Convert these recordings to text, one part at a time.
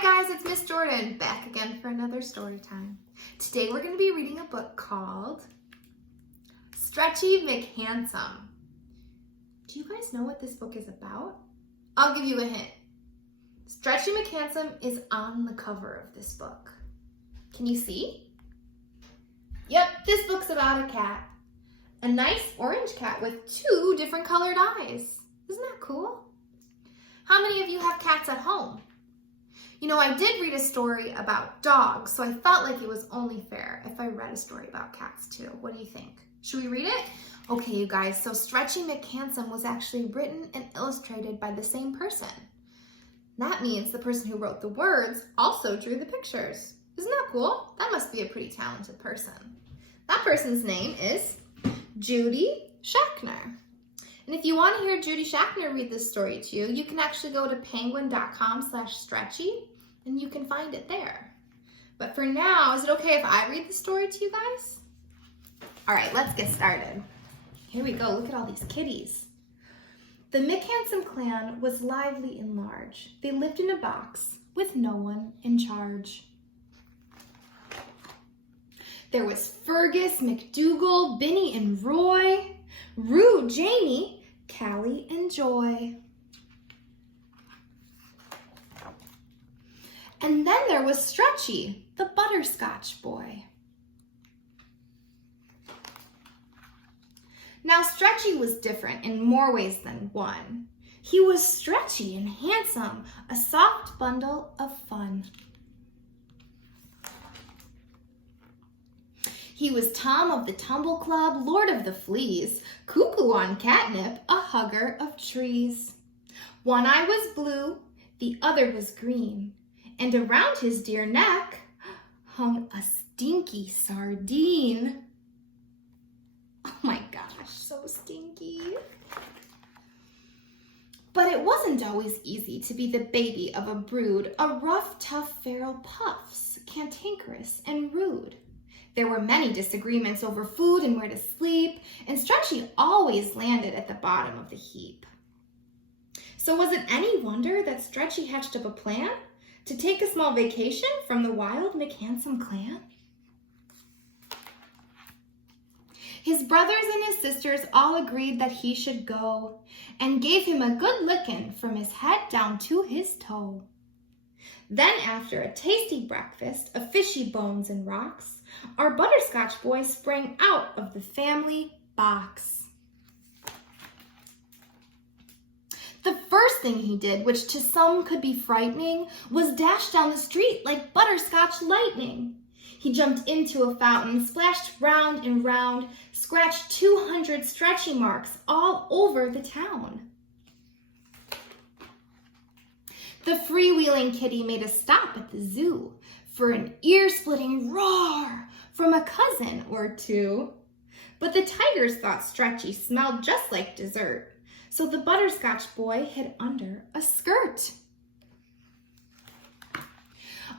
Hi guys, it's Miss Jordan, back again for another story time. Today we're going to be reading a book called Stretchy McHandsome. Do you guys know what this book is about? I'll give you a hint. Stretchy McHandsome is on the cover of this book. Can you see? Yep, this book's about a cat. A nice orange cat with 2 different colored eyes. Isn't that cool? How many of you have cats at home? You know, I did read a story about dogs, so I felt like it was only fair if I read a story about cats too. What do you think? Should we read it? Okay, you guys, so Stretchy McHandsome was actually written and illustrated by the same person. That means the person who wrote the words also drew the pictures. Isn't that cool? That must be a pretty talented person. That person's name is Judy Schachner. And if you want to hear Judy Schachner read this story to you, you can actually go to penguin.com/stretchy and you can find it there. But for now, is it okay if I read the story to you guys? All right, let's get started. Here we go. Look at all these kitties. The McHandsome clan was lively and large. They lived in a box with no one in charge. There was Fergus, McDougal, Binny and Roy, Rue, Jamie, Callie, and Joy. And then there was Stretchy, the butterscotch boy. Now Stretchy was different in more ways than one. He was stretchy and handsome, a soft bundle of fun. He was Tom of the Tumble Club, Lord of the Fleas, cuckoo on catnip, a hugger of trees. One eye was blue, the other was green, and around his dear neck hung a stinky sardine. Oh my gosh, so stinky. But it wasn't always easy to be the baby of a brood of rough, tough feral puffs, cantankerous and rude. There were many disagreements over food and where to sleep, and Stretchy always landed at the bottom of the heap. So was it any wonder that Stretchy hatched up a plan to take a small vacation from the wild McHandsome clan? His brothers and his sisters all agreed that he should go and gave him a good licking from his head down to his toe. Then after a tasty breakfast of fishy bones and rocks, our butterscotch boy sprang out of the family box. The first thing he did, which to some could be frightening, was dash down the street like butterscotch lightning. He jumped into a fountain, splashed round and round, scratched 200 stretchy marks all over the town. The freewheeling kitty made a stop at the zoo for an ear-splitting roar from a cousin or two. But the tigers thought Stretchy smelled just like dessert, so the butterscotch boy hid under a skirt.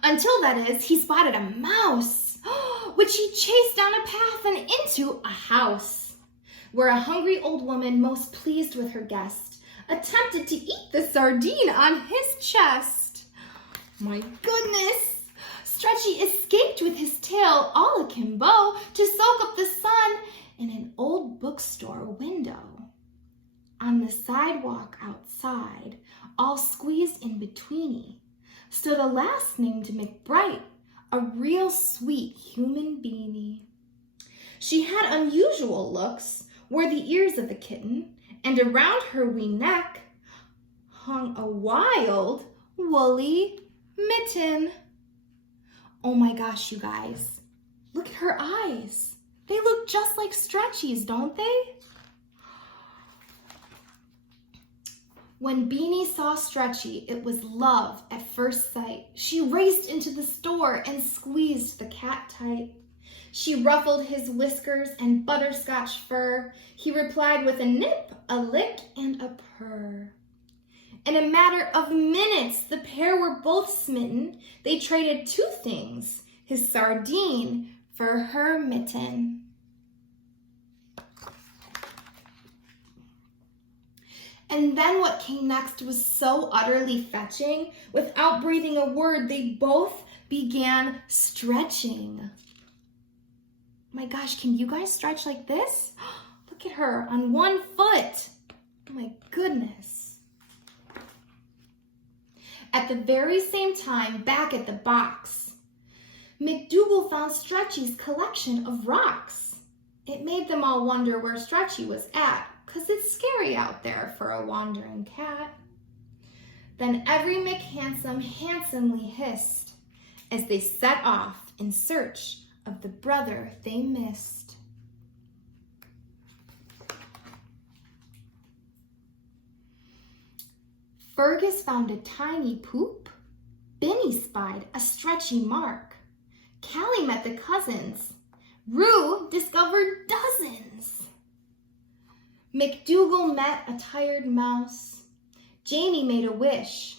Until, that is, he spotted a mouse, which he chased down a path and into a house, where a hungry old woman, most pleased with her guest, attempted to eat the sardine on his chest. My goodness! Stretchy escaped with his tail all akimbo to soak up the sun in an old bookstore window. On the sidewalk outside, all squeezed in betweeny, stood a lass named McBride, a real sweet human beanie. She had unusual looks, wore the ears of a kitten, and around her wee neck hung a wild, woolly mitten. Oh my gosh, you guys, look at her eyes. They look just like Stretchy's, don't they? When Beanie saw Stretchy, it was love at first sight. She raced into the store and squeezed the cat tight. She ruffled his whiskers and butterscotch fur. He replied with a nip, a lick, and a purr. In a matter of minutes, the pair were both smitten. They traded 2 things, his sardine for her mitten. And then what came next was so utterly fetching. Without breathing a word, they both began stretching. My gosh, can you guys stretch like this? Look at her on one foot. Oh my goodness. At the very same time, back at the box, McDougal found Stretchy's collection of rocks. It made them all wonder where Stretchy was at, 'cause it's scary out there for a wandering cat. Then every McHandsome handsomely hissed as they set off in search of the brother they missed. Fergus found a tiny poop. Benny spied a stretchy mark. Callie met the cousins. Rue discovered dozens. McDougal met a tired mouse. Jamie made a wish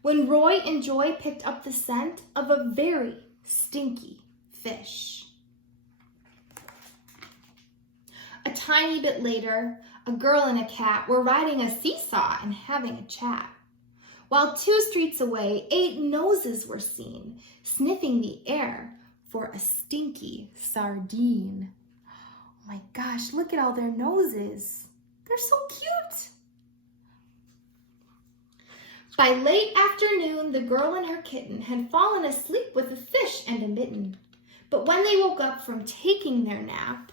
when Roy and Joy picked up the scent of a very stinky fish. A tiny bit later, a girl and a cat were riding a seesaw and having a chat. While 2 streets away, 8 noses were seen, sniffing the air for a stinky sardine. Oh my gosh, look at all their noses. They're so cute. By late afternoon, the girl and her kitten had fallen asleep with a fish and a mitten. But when they woke up from taking their nap,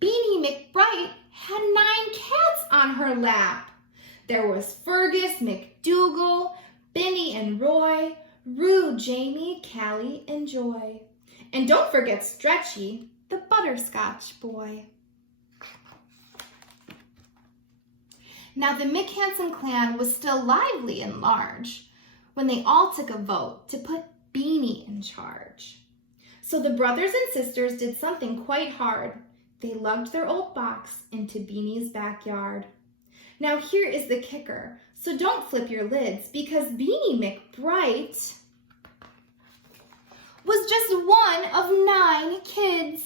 Beanie McBride had 9 cats on her lap. There was Fergus, McDougal, Benny and Roy, Rue, Jamie, Callie, and Joy. And don't forget Stretchy, the butterscotch boy. Now the McHandsome clan was still lively and large when they all took a vote to put Beanie in charge. So the brothers and sisters did something quite hard. They lugged their old box into Beanie's backyard. Now here is the kicker, so don't flip your lids, because Beanie McBride was just one of 9 kids.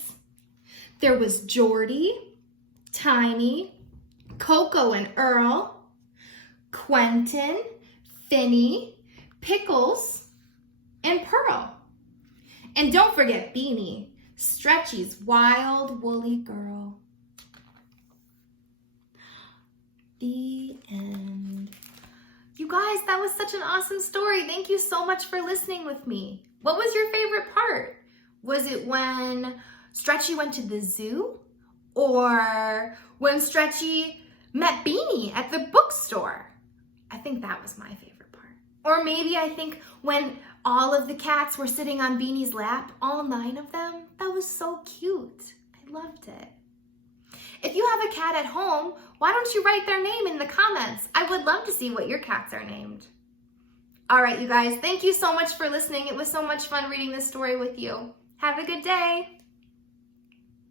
There was Jordy, Tiny, Coco and Earl, Quentin, Finny, Pickles, and Pearl. And don't forget Beanie, Stretchy's wild woolly girl. The end. You guys, that was such an awesome story. Thank you so much for listening with me. What was your favorite part? Was it when Stretchy went to the zoo? Or when Stretchy met Beanie at the bookstore? I think that was my favorite part. Or maybe I think when all of the cats were sitting on Beanie's lap, all 9 of them. That was so cute. I loved it. If you have a cat at home, why don't you write their name in the comments? I would love to see what your cats are named. All right, you guys, thank you so much for listening. It was so much fun reading this story with you. Have a good day.